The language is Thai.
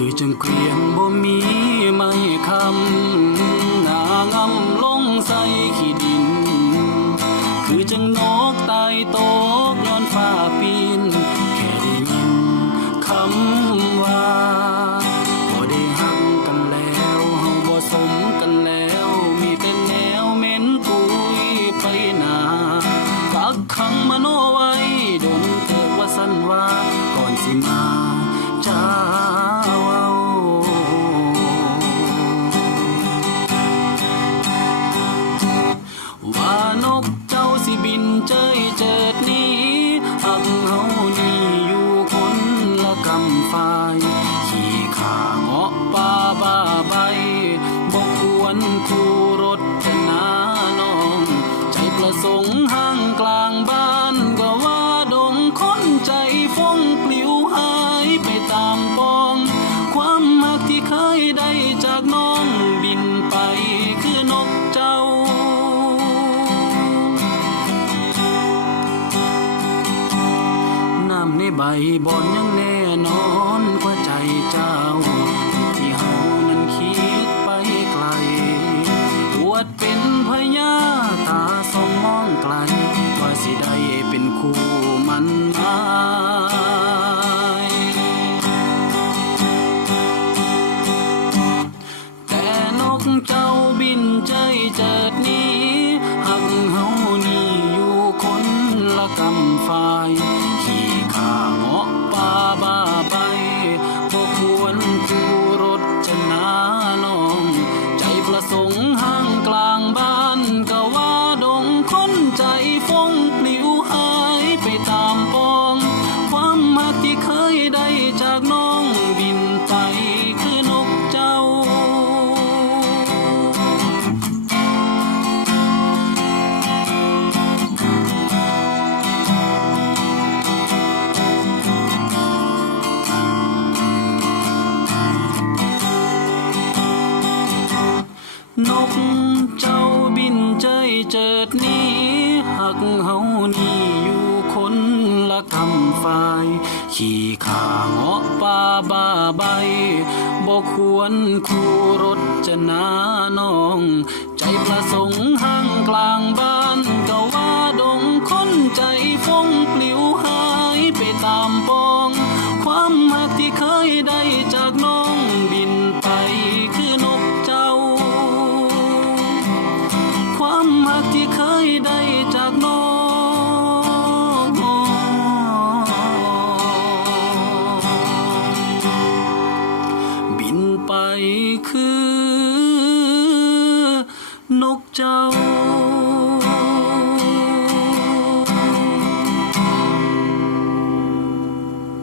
คือจังเกลียงบ่มีไม่คำหนางำลงใส่ขี้ดิน คือจังนกตายตกย้อนฟ้าปีน แค่ได้ยินคำว่าบ่ได้หักกันแล้วเฮาบ่สมกันแล้ว มีแต่แนวเหม็นปุยไปหนากักขังมโนไว้ดนเถิดว่าสันว่าก่อนสิมาจ้ กำฝ่ายขี่ขาเงาะป่าบ้าใบ บกควรคู่รถจะนาน้อง ใจประสงค์ห้างกลางบ้านก็ว่าดงคนใจฟงปลิวหายไปตามปอง ความมักที่เคยได้จากน้องบินไปคือนกเจ้าน้ำในใบบอนยังแน่นอน ไกลว่าสิได้เป็นคู่มัน ดหนี้หักเฮานี่อยู่คนละคำฝ่าย ขี่ขาเงาะป่าบ้าใบบ่ควรคู่รถจะนาน้อง ใจประสงค์ห้างกลางบ้าน ไปคือ นกเจ้า